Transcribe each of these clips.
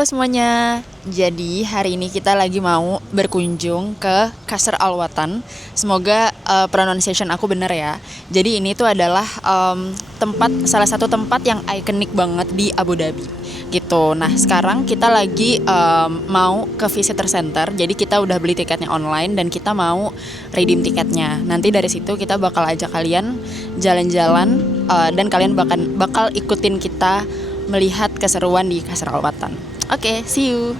Halo semuanya. Jadi hari ini kita lagi mau berkunjung ke Qasr Al Watan. Semoga pronunciation aku benar ya. Jadi ini tuh adalah salah satu tempat yang ikonik banget di Abu Dhabi gitu. Nah sekarang kita lagi mau ke visitor center. Jadi kita udah beli tiketnya online dan kita mau redeem tiketnya. Nanti dari situ kita bakal ajak kalian jalan-jalan dan kalian bakal ikutin kita melihat keseruan di Qasr Al Watan. Oke, see you.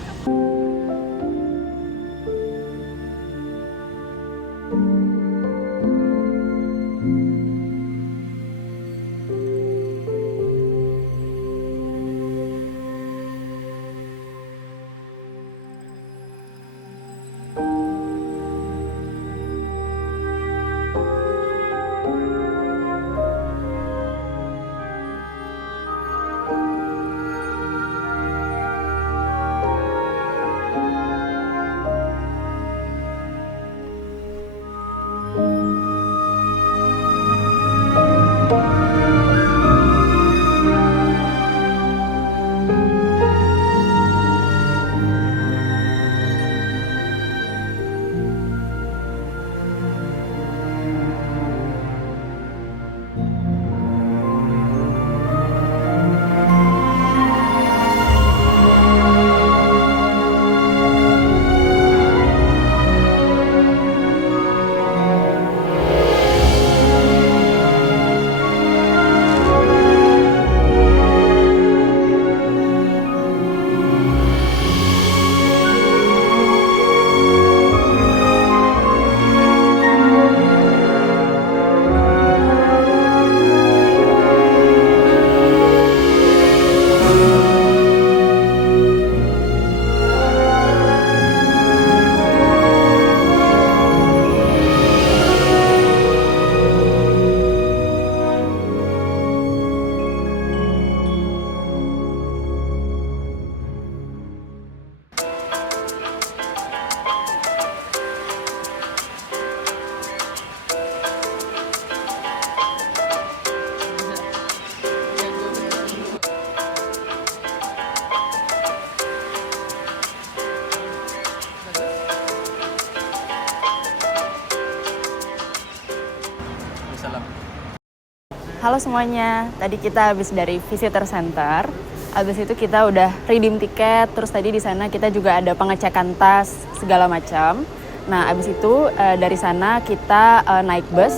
Halo semuanya, tadi kita habis dari visitor center. Habis itu kita udah redeem tiket, terus tadi di sana kita juga ada pengecekan tas segala macam. Nah, habis itu dari sana kita naik bus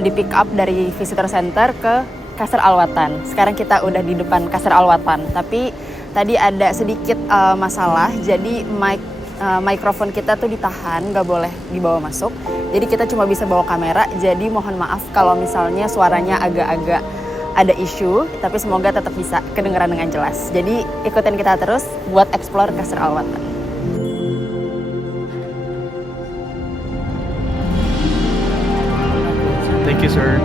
di pick up dari visitor center ke Qasr Al Watan. Sekarang kita udah di depan Qasr Al Watan, tapi tadi ada sedikit masalah, jadi mikrofon kita tuh ditahan, nggak boleh dibawa masuk. Jadi kita cuma bisa bawa kamera, jadi mohon maaf kalau misalnya suaranya agak-agak ada isu, tapi semoga tetap bisa kedengeran dengan jelas. Jadi ikutin kita terus buat explore Qasr Al Watan. Thank you, sir.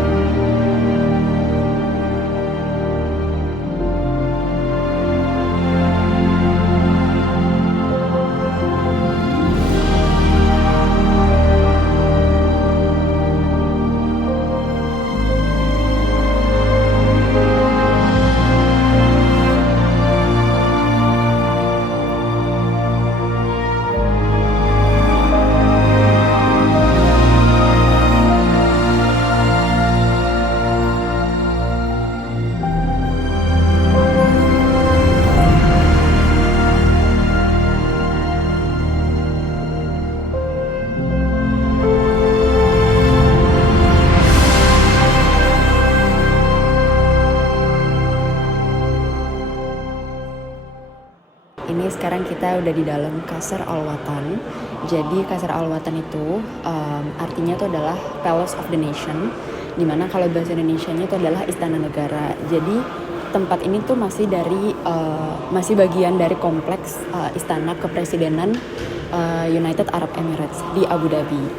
Ini sekarang kita udah di dalam Qasr Al Watan. Jadi Qasr Al Watan itu artinya itu adalah Palace of the Nation, dimana kalau bahasa Indonesianya itu adalah Istana Negara. Jadi tempat ini tuh masih bagian dari kompleks Istana Kepresidenan United Arab Emirates di Abu Dhabi.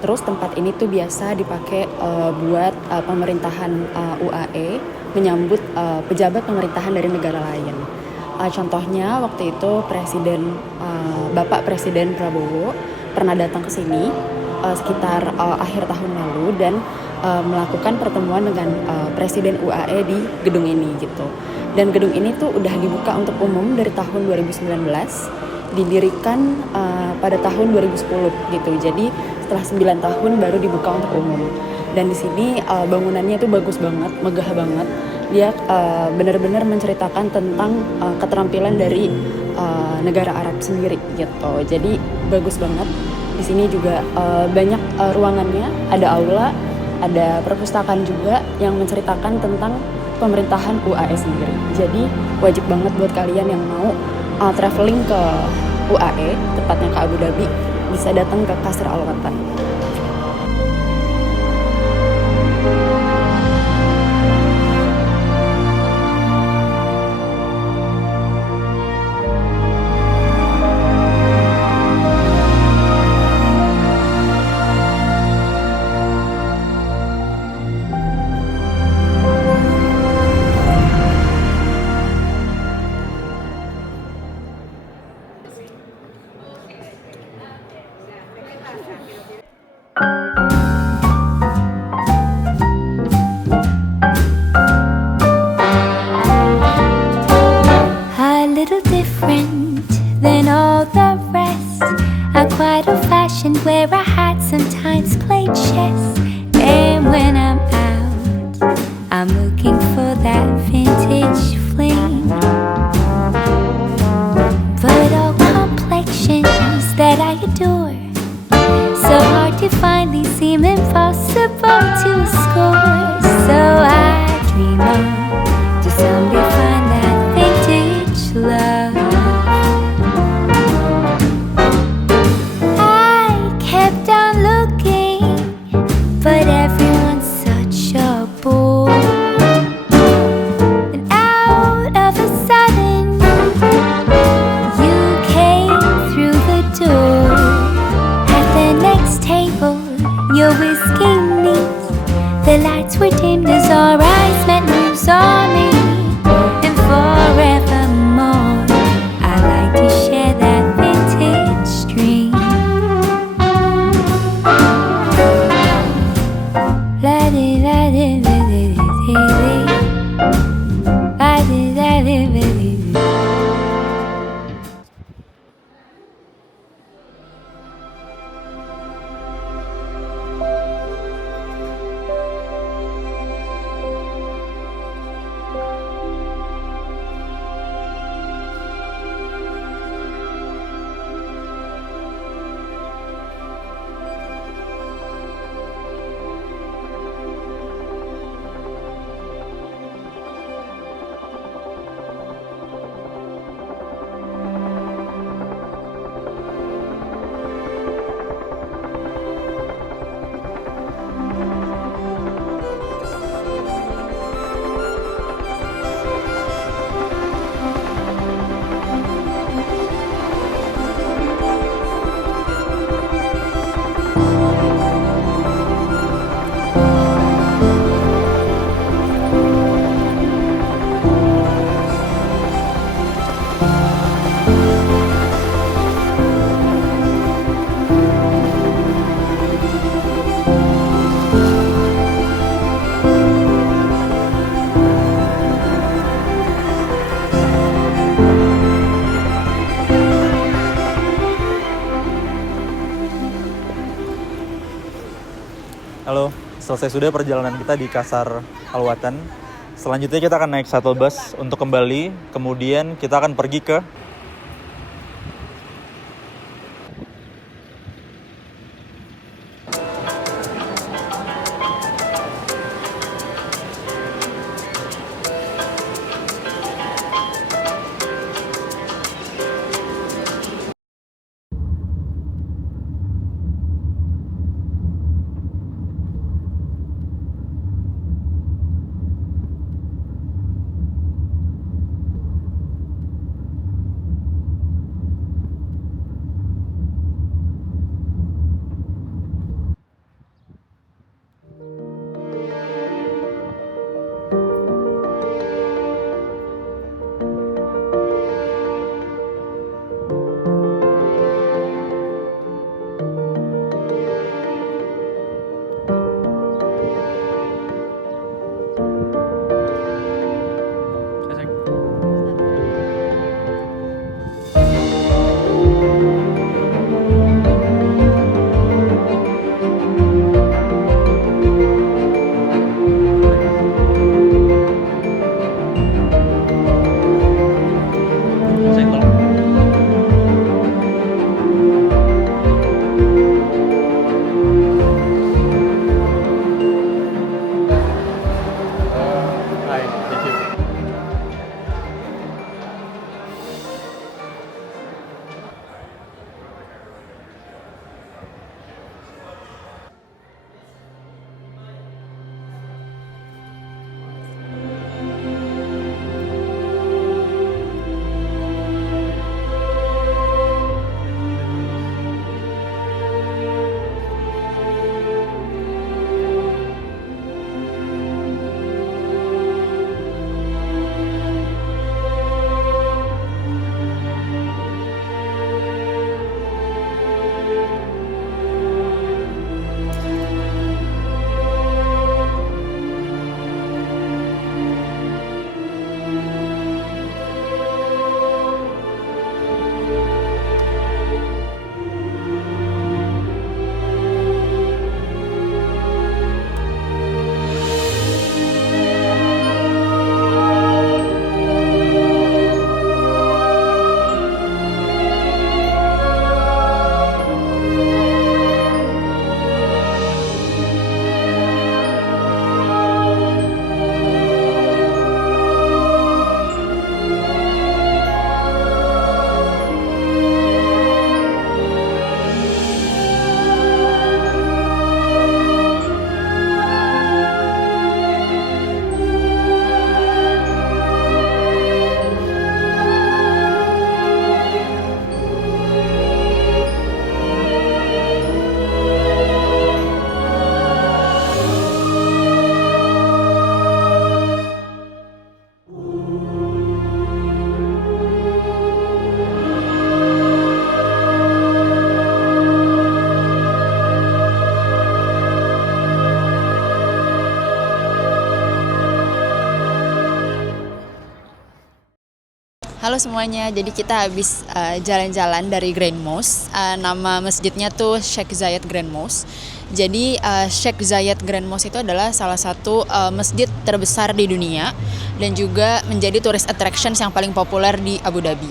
Terus tempat ini tuh biasa dipakai buat pemerintahan UAE menyambut pejabat pemerintahan dari negara lain. Contohnya waktu itu Bapak Presiden Prabowo pernah datang ke sini sekitar akhir tahun lalu dan melakukan pertemuan dengan Presiden UAE di gedung ini gitu. Dan gedung ini tuh udah dibuka untuk umum dari tahun 2019, didirikan pada tahun 2010 gitu. Jadi setelah 9 tahun baru dibuka untuk umum. Dan di sini bangunannya tuh bagus banget, megah banget. Dia benar-benar menceritakan tentang keterampilan dari negara Arab sendiri gitu. Jadi bagus banget. Di sini juga banyak ruangannya, ada aula, ada perpustakaan juga yang menceritakan tentang pemerintahan UAE sendiri. Jadi wajib banget buat kalian yang mau traveling ke UAE, tepatnya ke Abu Dhabi, bisa datang ke Qasr Al Watan. A little different than all the rest. I'm quite old-fashioned, wear a hat, sometimes play chess. And when I'm out, I'm looking for that vintage fling. But all complexions that I adore, so hard to find, these seem impossible to score. So I dream of to someday find that vintage love. I kept on looking, but everyone's such a bore. And out of a sudden, you came through the door. At the next table, your whiskey neat, the lights were dimmed as our eyes met, moves on me. And forevermore, I like to share that vintage dream. Halo, selesai sudah perjalanan kita di Qasr Al Watan. Selanjutnya kita akan naik shuttle bus untuk kembali, kemudian kita akan pergi ke Halo semuanya, jadi kita habis jalan-jalan dari Grand Mosque. Nama masjidnya tuh Sheikh Zayed Grand Mosque. Jadi Sheikh Zayed Grand Mosque itu adalah salah satu masjid terbesar di dunia dan juga menjadi tourist attractions yang paling populer di Abu Dhabi.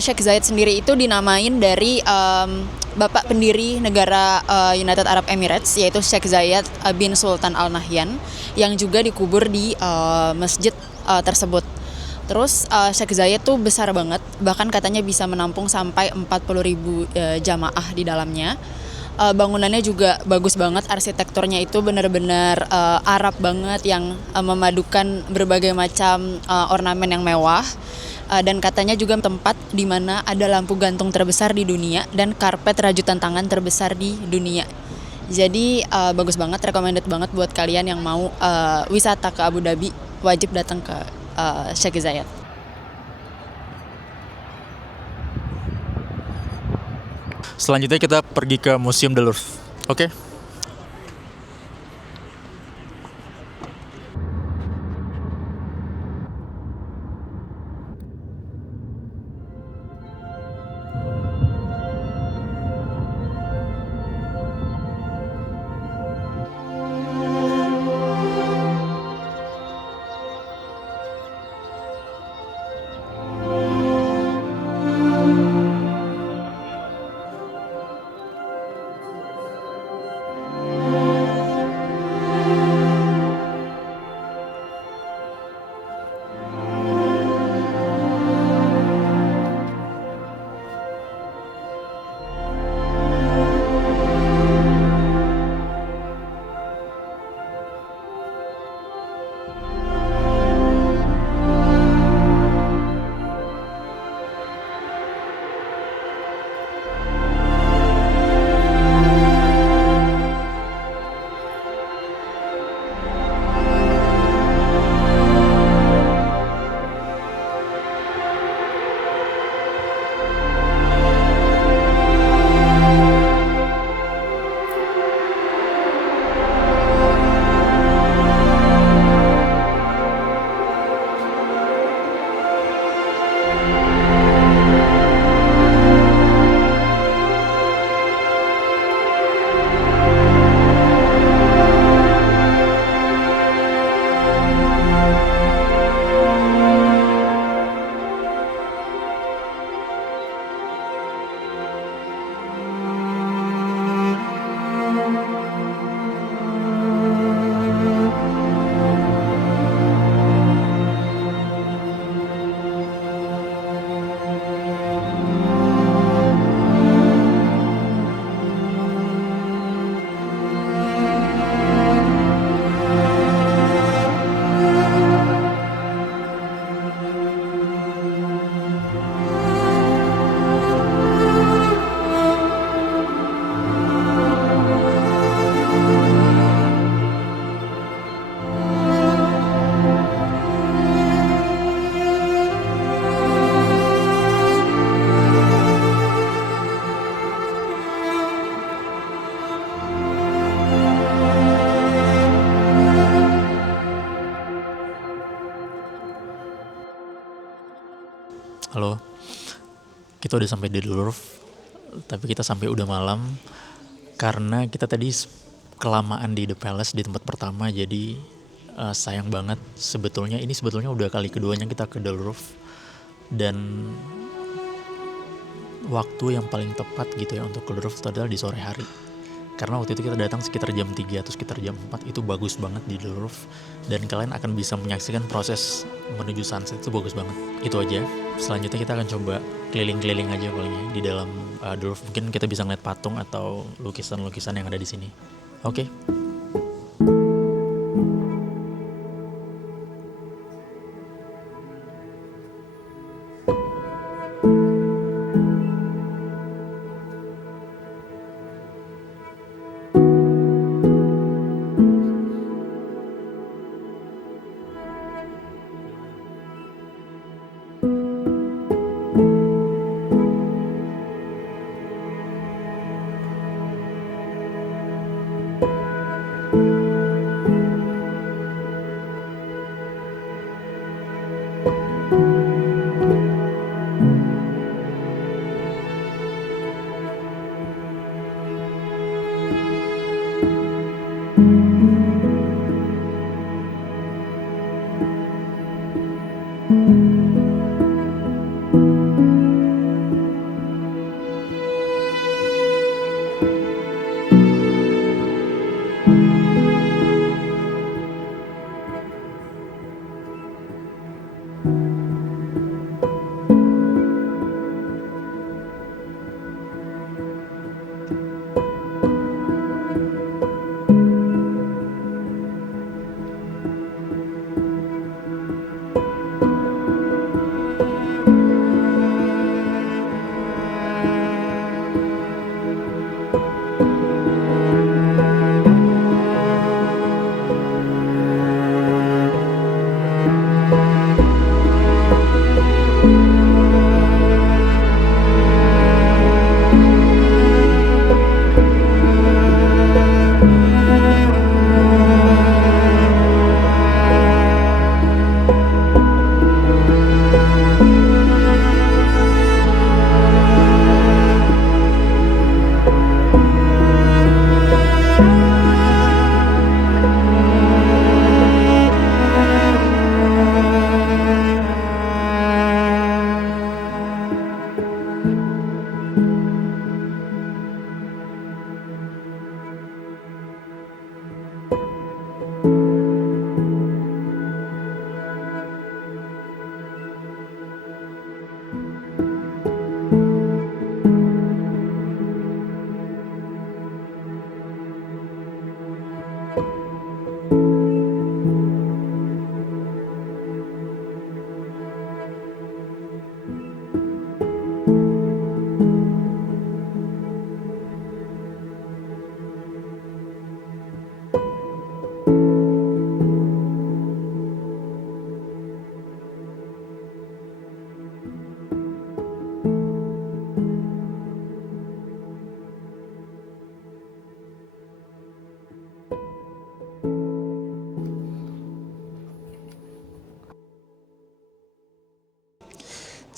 Sheikh Zayed sendiri itu dinamain dari bapak pendiri negara United Arab Emirates, yaitu Sheikh Zayed bin Sultan Al Nahyan, yang juga dikubur di masjid tersebut. Terus Sheikh Zayed tuh besar banget, bahkan katanya bisa menampung sampai 40.000 jamaah di dalamnya. Bangunannya juga bagus banget, arsitekturnya itu benar-benar Arab banget yang memadukan berbagai macam ornamen yang mewah. Dan katanya juga tempat di mana ada lampu gantung terbesar di dunia dan karpet rajutan tangan terbesar di dunia. Jadi bagus banget, recommended banget buat kalian yang mau wisata ke Abu Dhabi, wajib datang ke Sheikh Zayed. Selanjutnya kita pergi ke Museum de Louvre. Oke? Halo, kita udah sampai di Louvre, tapi kita sampai udah malam karena kita tadi kelamaan di The Palace di tempat pertama, jadi sayang banget. Ini sebetulnya udah kali keduanya kita ke The Louvre, dan waktu yang paling tepat gitu ya untuk ke Louvre itu adalah di sore hari. Karena waktu itu kita datang sekitar jam 3 atau sekitar jam 4, itu bagus banget di The Louvre. Dan kalian akan bisa menyaksikan proses menuju sunset, itu bagus banget. Itu aja. Selanjutnya kita akan coba keliling-keliling aja palingnya di dalam The Louvre. Mungkin kita bisa ngeliat patung atau lukisan-lukisan yang ada di sini. Oke.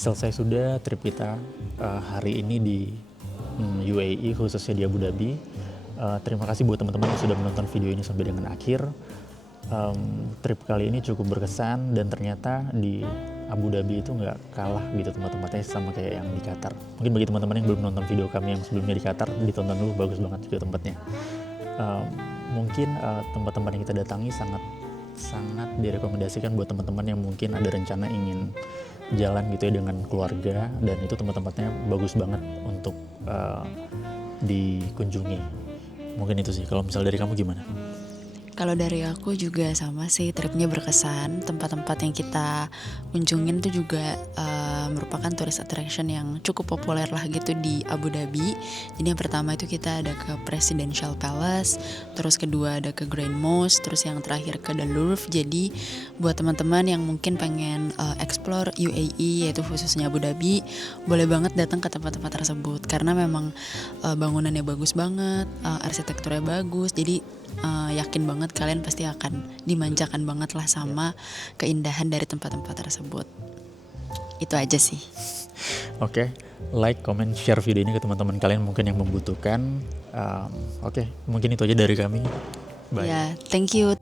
Selesai sudah trip kita hari ini di UAE, khususnya di Abu Dhabi. Terima kasih buat teman-teman yang sudah menonton video ini sampai dengan akhir. Trip kali ini cukup berkesan dan ternyata di Abu Dhabi itu nggak kalah gitu tempat-tempatnya sama kayak yang di Qatar. Mungkin bagi teman-teman yang belum nonton video kami yang sebelumnya di Qatar, ditonton dulu, bagus banget juga tempatnya. Mungkin tempat-tempat yang kita datangi sangat direkomendasikan buat teman-teman yang mungkin ada rencana ingin jalan gitu ya dengan keluarga, dan itu tempat-tempatnya bagus banget untuk dikunjungi. Mungkin itu sih. Kalau misal dari kamu gimana? Kalau dari aku juga sama sih, tripnya berkesan. Tempat-tempat yang kita kunjungin tuh juga merupakan tourist attraction yang cukup populer lah gitu di Abu Dhabi. Jadi yang pertama itu kita ada ke Presidential Palace, terus kedua ada ke Grand Mosque, terus yang terakhir ke The Louvre. Jadi buat teman-teman yang mungkin pengen explore UAE, yaitu khususnya Abu Dhabi, boleh banget datang ke tempat-tempat tersebut karena memang bangunannya bagus banget, arsitekturnya bagus. Jadi yakin banget kalian pasti akan dimanjakan banget lah sama keindahan dari tempat-tempat tersebut. Itu aja sih. Oke, like, comment, share video ini ke teman-teman kalian mungkin yang membutuhkan. Oke, mungkin itu aja dari kami. Bye. Ya, thank you.